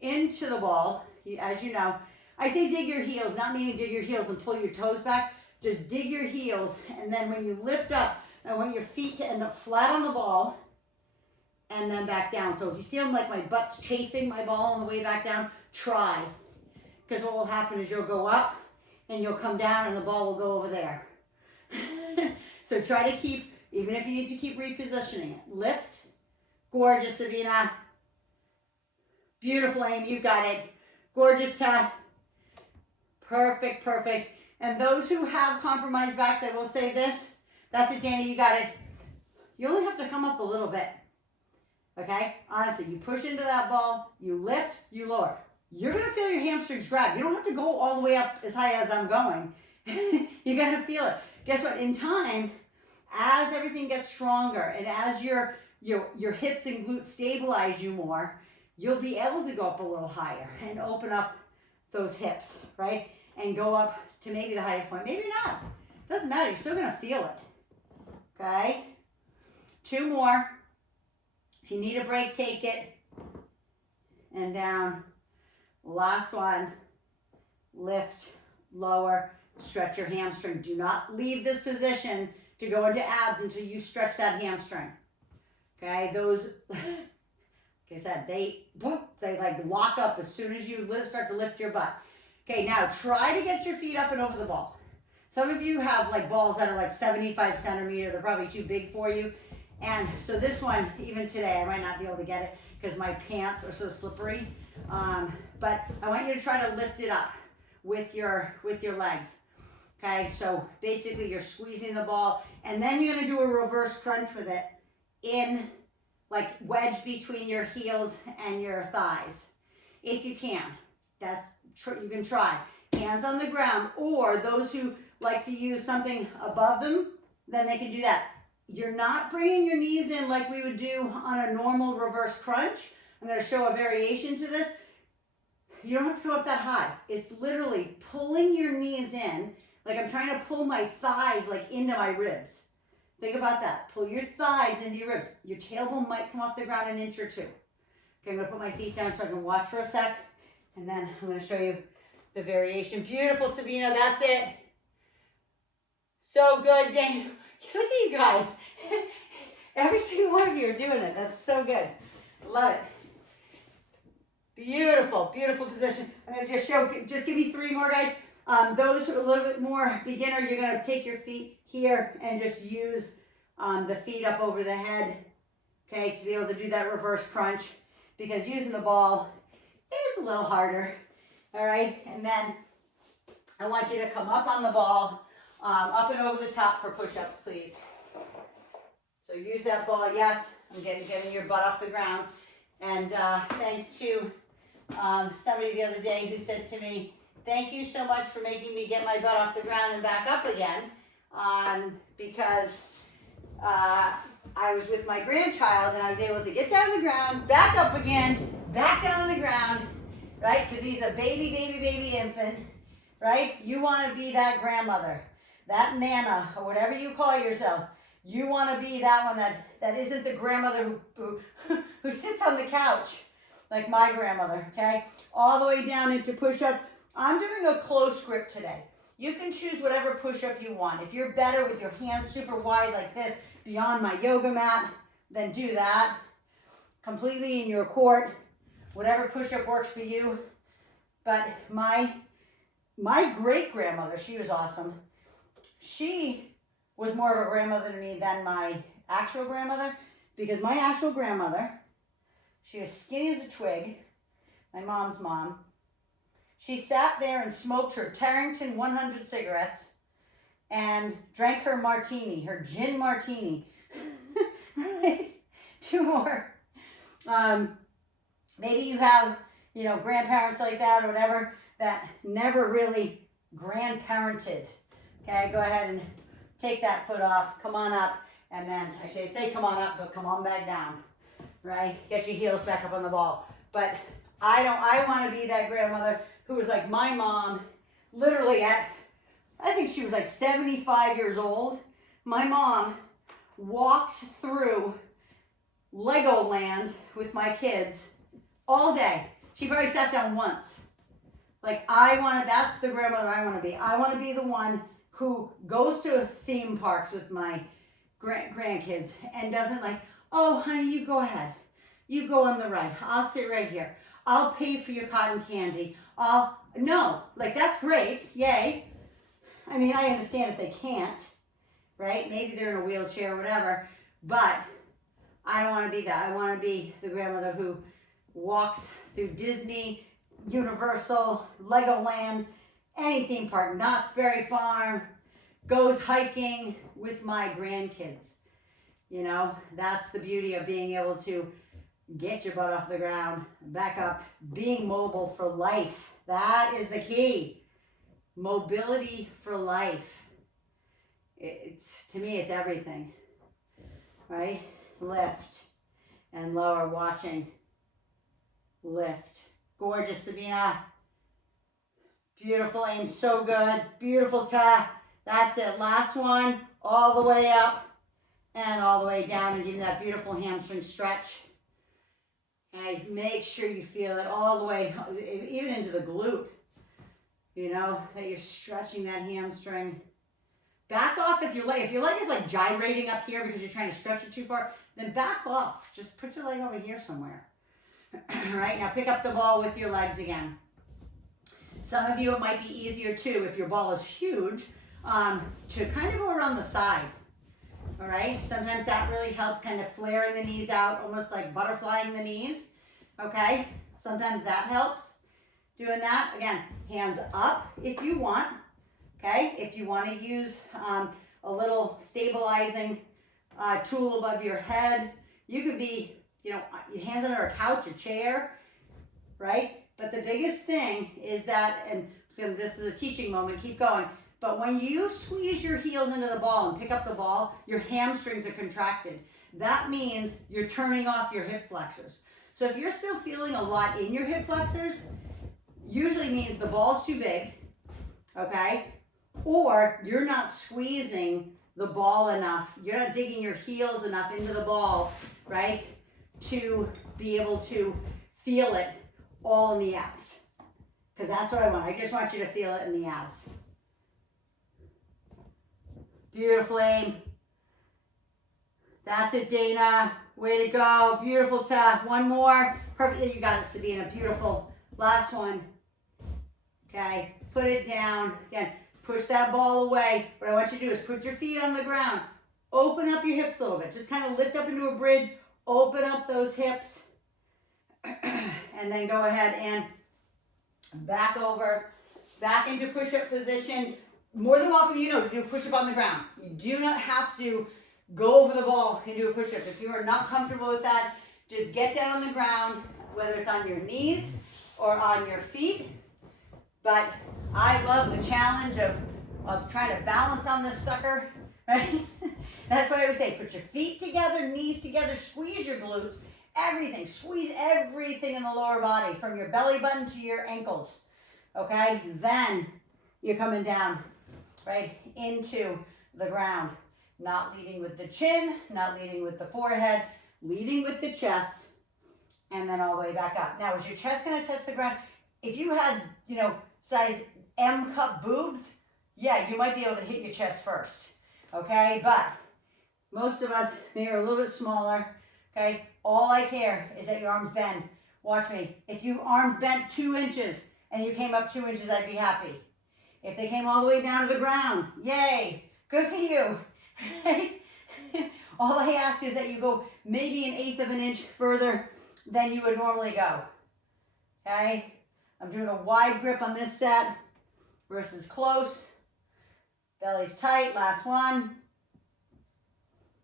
into the ball. As you know, I say dig your heels, not meaning dig your heels and pull your toes back. Just dig your heels, and then when you lift up, I want your feet to end up flat on the ball and then back down. So if you see like my butt's chafing my ball on the way back down, try. Because what will happen is you'll go up and you'll come down and the ball will go over there. So try to keep, even if you need to keep repositioning it. Lift. Gorgeous, Sabina. Beautiful aim, you got it. Gorgeous, Ta. Perfect, perfect. And those who have compromised backs, I will say this. That's it, Danny, you got it. You only have to come up a little bit. Okay? Honestly, you push into that ball, you lift, you lower. You're going to feel your hamstrings grab. You don't have to go all the way up as high as I'm going. You're going to feel it. Guess what? In time, as everything gets stronger and as your hips and glutes stabilize you more, you'll be able to go up a little higher and open up those hips, right? And go up to maybe the highest point. Maybe not. Doesn't matter. You're still going to feel it. Okay? 2 more. If you need a break, take it. And down. Last one. Lift, lower, stretch your hamstring. Do not leave this position to go into abs until you stretch that hamstring. Okay? Those, like I said, they like lock up as soon as you start to lift your butt. Okay, now try to get your feet up and over the ball. Some of you have like balls that are like 75 centimeters. They're probably too big for you. And so this one, even today, I might not be able to get it because my pants are so slippery. But I want you to try to lift it up with your legs. Okay, so basically you're squeezing the ball and then you're gonna do a reverse crunch with it in like wedge between your heels and your thighs. If you can, you can try. Hands on the ground, or those who like to use something above them, then they can do that. You're not bringing your knees in like we would do on a normal reverse crunch. I'm going to show a variation to this. You don't have to go up that high. It's literally pulling your knees in Like I'm trying to pull my thighs like into my ribs. Think about that. Pull your thighs into your ribs. Your tailbone might come off the ground an inch or two. Okay, I'm gonna put my feet down so I can watch for a sec. And then I'm gonna show you the variation. Beautiful, Sabina, that's it. So good, Dane. Look at you guys. Every single one of you are doing it. That's so good. Love it. Beautiful, beautiful position. I'm gonna just give me 3 more, guys. Those who are a little bit more beginner, you're gonna take your feet here and just use the feet up over the head, okay, to be able to do that reverse crunch, because using the ball is a little harder, all right? And then I want you to come up on the ball, up and over the top for push-ups, please. So use that ball, yes, I'm getting your butt off the ground. And thanks to somebody the other day who said to me, thank you so much for making me get my butt off the ground and back up again, because I was with my grandchild and I was able to get down on the ground, back up again, back down on the ground, right? Because he's a baby infant, right? You want to be that grandmother, that nana, or whatever you call yourself. You want to be that one that isn't the grandmother who sits on the couch, like my grandmother, okay? All the way down into push-ups. I'm doing a close grip today. You can choose whatever push-up you want. If you're better with your hands super wide like this, beyond my yoga mat, then do that. Completely in your court, whatever push-up works for you. But my great-grandmother, she was awesome. She was more of a grandmother to me than my actual grandmother, because my actual grandmother, she was skinny as a twig, my mom's mom. She sat there and smoked her Tarrington 100 cigarettes and drank her martini, her gin martini. Right? 2 more. Maybe you have, grandparents like that or whatever that never really grandparented. Okay, go ahead and take that foot off, come on up, and then I should say come on up, but come on back down, right? Get your heels back up on the ball. But I want to be that grandmother who was like my mom, literally I think she was like 75 years old. My mom walked through Legoland with my kids all day. She probably sat down once. Like that's the grandmother I want to be. I want to be the one who goes to theme parks with my grandkids and doesn't like, oh honey, you go ahead. You go on the right. I'll sit right here. I'll pay for your cotton candy. No, like that's great, yay. I mean, I understand if they can't, right? Maybe they're in a wheelchair or whatever, but I don't want to be that. I want to be the grandmother who walks through Disney, Universal, Legoland, any theme park, Knott's Berry Farm, goes hiking with my grandkids. That's the beauty of being able to get your butt off the ground, back up, being mobile for life. That is the key. Mobility for life. To me, it's everything, right? Lift and lower, watching. Lift. Gorgeous, Sabina. Beautiful aim, so good. Beautiful tap. That's it. Last one, all the way up and all the way down, and give me that beautiful hamstring stretch. And make sure you feel it all the way, even into the glute. That you're stretching that hamstring. Back off if your leg is like gyrating up here because you're trying to stretch it too far, then back off. Just put your leg over here somewhere. All right, now pick up the ball with your legs again. Some of you, it might be easier too, if your ball is huge, to kind of go around the side. All right, sometimes that really helps, kind of flaring the knees out, almost like butterflying the knees. Okay, sometimes that helps. Doing that, again, hands up if you want. Okay, if you want to use a little stabilizing tool above your head, you could be, your hands under a couch, a chair, right? But the biggest thing is that, and so this is a teaching moment, keep going, but when you squeeze your heels into the ball and pick up the ball, your hamstrings are contracted. That means you're turning off your hip flexors. So if you're still feeling a lot in your hip flexors, usually means the ball's too big, okay? or you're not squeezing the ball enough, you're not digging your heels enough into the ball, right, to be able to feel it all in the abs. Because that's what I want. I just want you to feel it in the abs. Beautiful aim. That's it, Dana. Way to go. Beautiful tap. One more. Perfect. You got it, Sabina. Beautiful. Last one. Okay. Put it down. Again, push that ball away. What I want you to do is put your feet on the ground. Open up your hips a little bit. Just kind of lift up into a bridge. Open up those hips. And then go ahead and back over. Back into push-up position. More than welcome, to do a push-up on the ground. You do not have to go over the ball and do a push-up. If you are not comfortable with that, just get down on the ground, whether it's on your knees or on your feet. But I love the challenge of trying to balance on this sucker, right? That's what I would say. Put your feet together, knees together, squeeze your glutes, everything. Squeeze everything in the lower body from your belly button to your ankles, okay? Then you're coming down, right, into the ground. Not leading with the chin, not leading with the forehead, leading with the chest, and then all the way back up. Now, is your chest gonna touch the ground? If you had, size M cup boobs, yeah, you might be able to hit your chest first, okay? But most of us maybe are a little bit smaller, okay? All I care is that your arms bend. Watch me. If your arms bent 2 inches and you came up 2 inches, I'd be happy. If they came all the way down to the ground, yay, good for you. All I ask is that you go maybe 1/8 of an inch further than you would normally go. Okay? I'm doing a wide grip on this set versus close. Belly's tight, last one.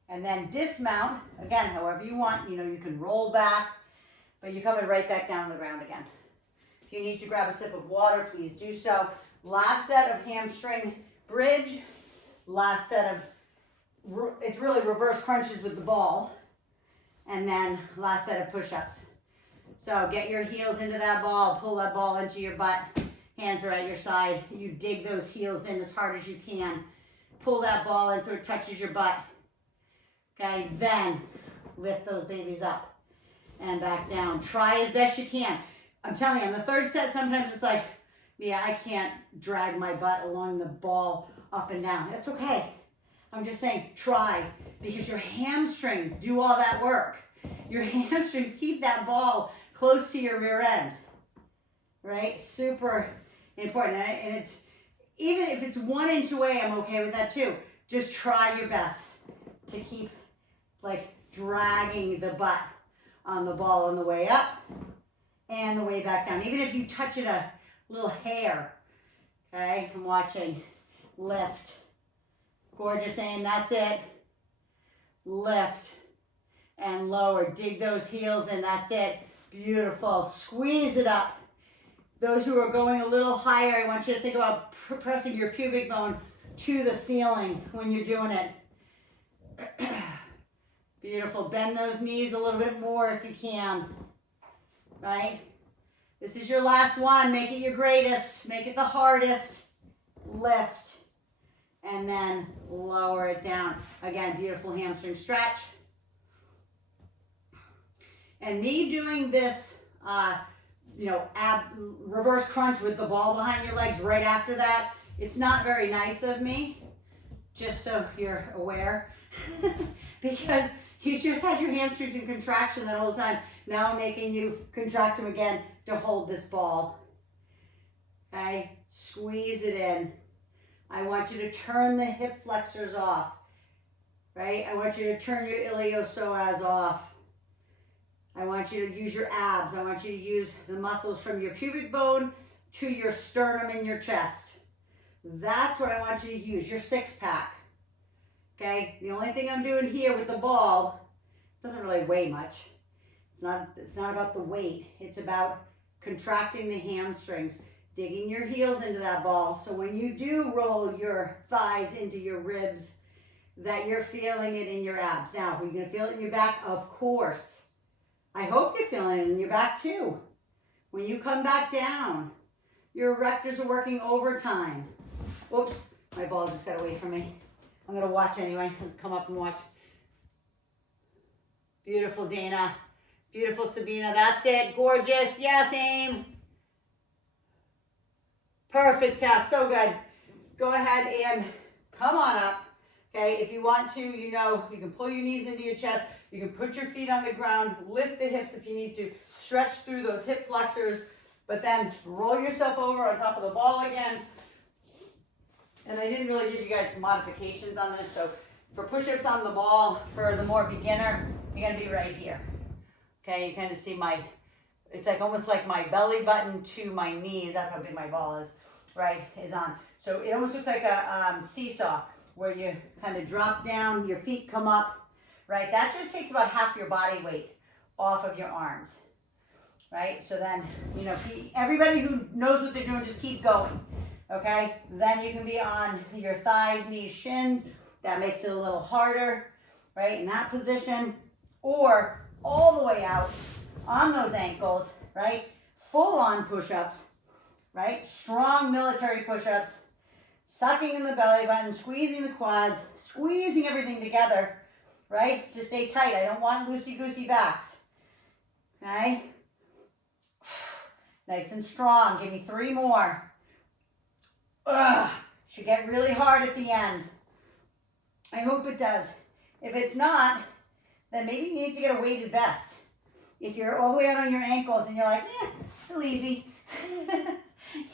And then dismount, again, however you want. You can roll back, but you're coming right back down on the ground again. If you need to grab a sip of water, please do so. Last set of hamstring bridge. Last set of, it's really reverse crunches with the ball. And then last set of push-ups. So get your heels into that ball, pull that ball into your butt. Hands are at your side. You dig those heels in as hard as you can. Pull that ball in so it touches your butt. Okay, then lift those babies up and back down. Try as best you can. I'm telling you, on the third set, sometimes it's like, yeah, I can't drag my butt along the ball up and down. That's okay. I'm just saying, try, because your hamstrings do all that work. Your hamstrings keep that ball close to your rear end, right? Super important. And it's, even if it's 1 inch away, I'm okay with that too. Just try your best to keep dragging the butt on the ball on the way up and the way back down. Even if you touch it a little hair, okay? I'm watching. Lift. Gorgeous aim, that's it. Lift and lower. Dig those heels in, that's it. Beautiful. Squeeze it up. Those who are going a little higher, I want you to think about pressing your pubic bone to the ceiling when you're doing it. Beautiful. Bend those knees a little bit more if you can. Right? This is your last one. Make it your greatest. Make it the hardest. Lift. And then lower it down. Again, beautiful hamstring stretch. And me doing this, reverse crunch with the ball behind your legs right after that, it's not very nice of me, just so you're aware. Because you just had your hamstrings in contraction that whole time. Now I'm making you contract them again to hold this ball. Okay? Squeeze it in. I want you to turn the hip flexors off. Right? I want you to turn your iliopsoas off. I want you to use your abs. I want you to use the muscles from your pubic bone to your sternum and your chest. That's what I want you to use, your six pack. Okay? The only thing I'm doing here with the ball doesn't really weigh much. It's not about the weight. It's about contracting the hamstrings, digging your heels into that ball. So when you do roll your thighs into your ribs, that you're feeling it in your abs. Now, are you going to feel it in your back? Of course. I hope you're feeling it in your back too. When you come back down, your erectors are working overtime. Oops, My ball just got away from me. I'm gonna watch anyway. I'll come up and watch. Beautiful, Dana. Beautiful, Sabina. That's it. Gorgeous. Yes, aim. Perfect, Tess. So good. Go ahead and come on up. Okay, if you want to, you know, you can pull your knees into your chest. You can put your feet on the ground. Lift the hips if you need to. Stretch through those hip flexors. But then roll yourself over on top of the ball again. And I didn't really give you guys some modifications on this. So for push-ups on the ball, for the more beginner, you're gonna be right here. Okay, you kind of see it's like almost like my belly button to my knees. That's how big my ball is, right, is on. So it almost looks like a seesaw where you kind of drop down, your feet come up, right? That just takes about half your body weight off of your arms, right? So then, you know, everybody who knows what they're doing, just keep going, okay? Then you can be on your thighs, knees, shins. That makes it a little harder, right, in that position. Or all the way out on those ankles, right? Full on push-ups, right? Strong military push-ups, sucking in the belly button, squeezing the quads, squeezing everything together, right? To stay tight. I don't want loosey-goosey backs, okay? Nice and strong. Give me 3 more. Ugh. Should get really hard at the end. I hope it does. If it's not, then maybe you need to get a weighted vest. If you're all the way out on your ankles and you're like, still easy,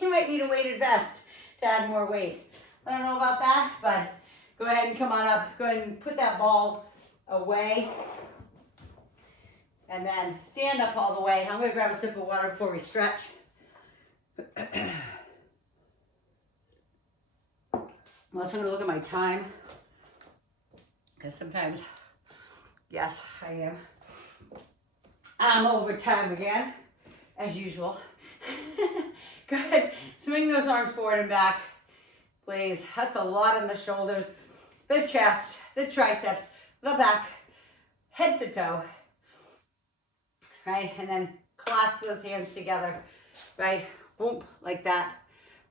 you might need a weighted vest to add more weight. I don't know about that, but go ahead and come on up. Go ahead and put that ball away. And then stand up all the way. I'm gonna grab a sip of water before we stretch. I'm also gonna look at my time, because sometimes, yes, I am. I'm over time again, as usual. Go ahead, swing those arms forward and back, please. That's a lot in the shoulders, the chest, the triceps, the back, head to toe, right? And then clasp those hands together, right? Boom, like that.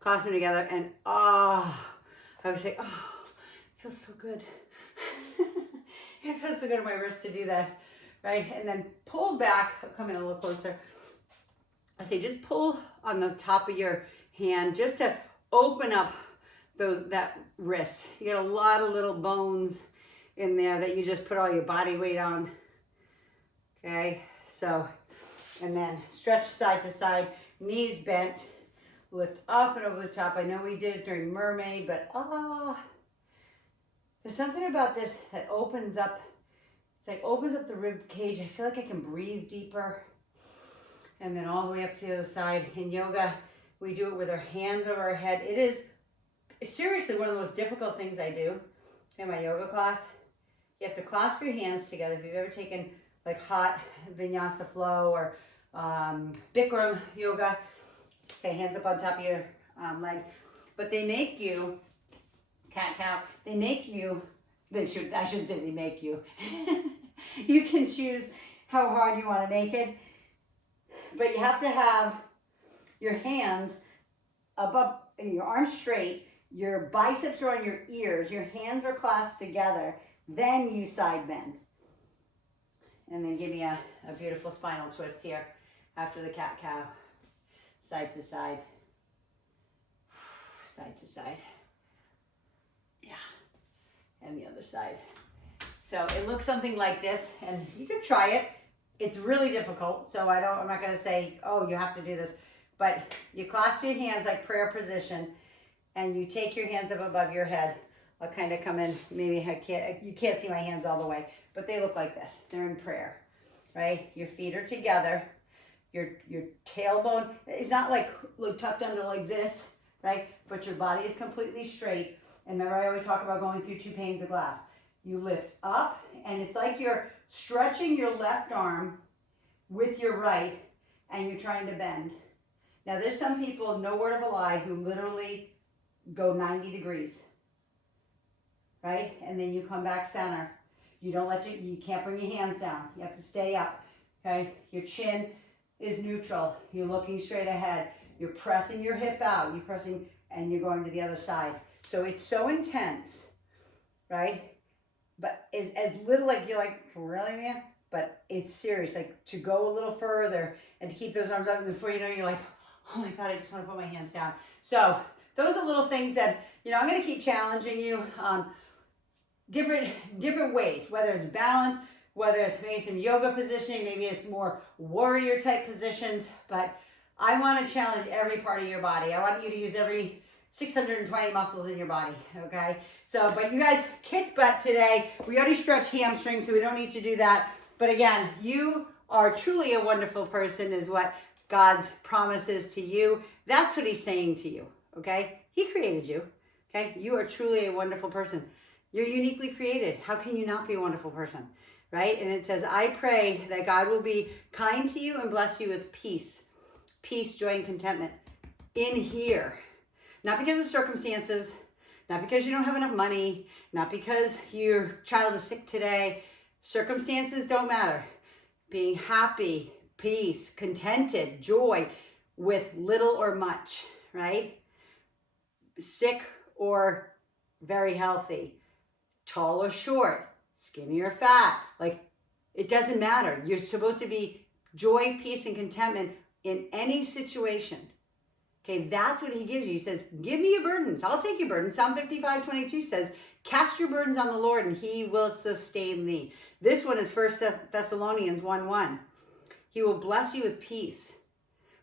Clasp them together, and I would say, it feels so good. It feels so good on my wrist to do that, right? And then pull back. I'll come in a little closer. I say just pull on the top of your hand just to open up that wrist. You get a lot of little bones in there that you just put all your body weight on. Okay, so, and then stretch side to side, knees bent, lift up and over the top. I know we did it during mermaid, but there's something about this that opens up. It's like opens up the rib cage. I feel like I can breathe deeper. And then all the way up to the other side. In yoga, we do it with our hands over our head. It's seriously one of the most difficult things I do in my yoga class. You have to clasp your hands together. If you've ever taken like hot vinyasa flow or Bikram yoga, okay, hands up on top of your legs. But they make you, cat-cow, I shouldn't say they make you. You can choose how hard you want to make it. But you have to have your hands above, your arms straight, your biceps are on your ears, your hands are clasped together, then you side bend. And then give me a beautiful spinal twist here after the cat-cow. Side to side. Side to side. Yeah. And the other side. So it looks something like this, and you can try it. It's really difficult, so I'm not gonna say, oh, you have to do this, but you clasp your hands like prayer position, and you take your hands up above your head. I'll kind of come in, maybe you can't see my hands all the way, but they look like this. They're in prayer, right? Your feet are together. Your tailbone is not like tucked under like this, right? But your body is completely straight. And remember, I always talk about going through 2 panes of glass. You lift up, and it's like you're stretching your left arm with your right, and you're trying to bend. Now, there's some people, no word of a lie, who literally go 90 degrees, right? And then you come back center. You can't bring your hands down. You have to stay up, okay? Your chin is neutral. You're looking straight ahead. You're pressing your hip out. You're pressing and you're going to the other side. So it's so intense, right? But as little, like, you're like, really, man? But it's serious, like, to go a little further and to keep those arms up, and before you know, you're like, oh my God, I just want to put my hands down. So those are little things that, you know, I'm going to keep challenging you different ways, whether it's balance, whether it's maybe some yoga positioning, maybe it's more warrior type positions, but I want to challenge every part of your body. I want you to use every 620 muscles in your body, okay? So, but you guys kicked butt today. We already stretched hamstrings, so we don't need to do that. But again, you are truly a wonderful person is what God's promise is to you. That's what he's saying to you, okay? He created you, okay? You are truly a wonderful person. You're uniquely created. How can you not be a wonderful person, right? And it says, I pray that God will be kind to you and bless you with peace, joy, and contentment in here. Not because of circumstances, not because you don't have enough money, not because your child is sick today. Circumstances don't matter. Being happy, peace, contented, joy with little or much, right? Sick or very healthy, tall or short, skinny or fat. Like, it doesn't matter. You're supposed to be joy, peace, and contentment in any situation. Okay, that's what he gives you. He says, give me your burdens. I'll take your burdens. Psalm 55:22 says, cast your burdens on the Lord and he will sustain thee. This one is 1 Thessalonians 1:1. He will bless you with peace.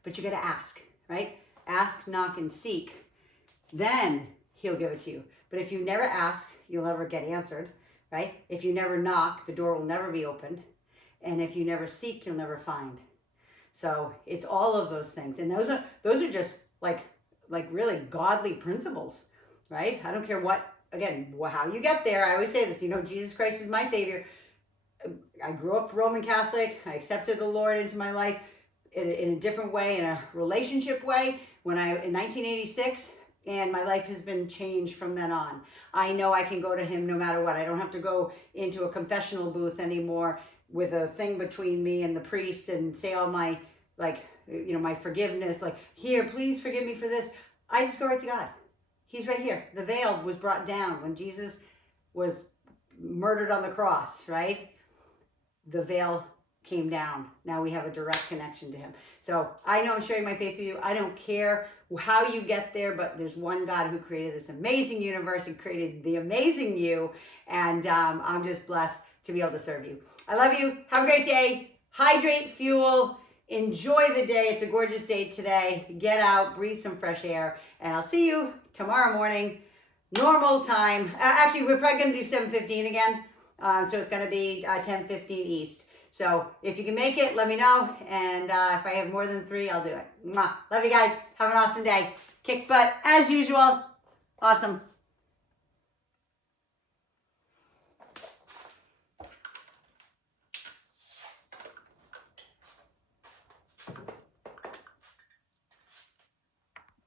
But you got to ask, right? Ask, knock, and seek. Then he'll give it to you. But if you never ask, you'll never get answered, right? If you never knock, the door will never be opened. And if you never seek, you'll never find. So it's all of those things. And those are just like really godly principles, right? I don't care what, again, how you get there. I always say this, you know, Jesus Christ is my Savior. I grew up Roman Catholic. I accepted the Lord into my life in a different way, in a relationship way, in 1986. And my life has been changed from then on. I know I can go to him no matter what. I don't have to go into a confessional booth anymore with a thing between me and the priest and say all my, like, you know, my forgiveness, like, here, please forgive me for this. I just go right to God. He's right here. The veil was brought down when Jesus was murdered on the cross, right? The veil came down. Now we have a direct connection to him. So I know I'm sharing my faith with you. I don't care how you get there, but there's one God who created this amazing universe and created the amazing you. And I'm just blessed to be able to serve you. I love you. Have a great day. Hydrate, fuel, enjoy the day. It's a gorgeous day today. Get out, breathe some fresh air, and I'll see you tomorrow morning, normal time. Actually, we're probably going to do 7:15 again. So it's going to be 10:15 East. So if you can make it, let me know. And if I have more than 3, I'll do it. Mwah. Love you guys. Have an awesome day. Kick butt as usual. Awesome.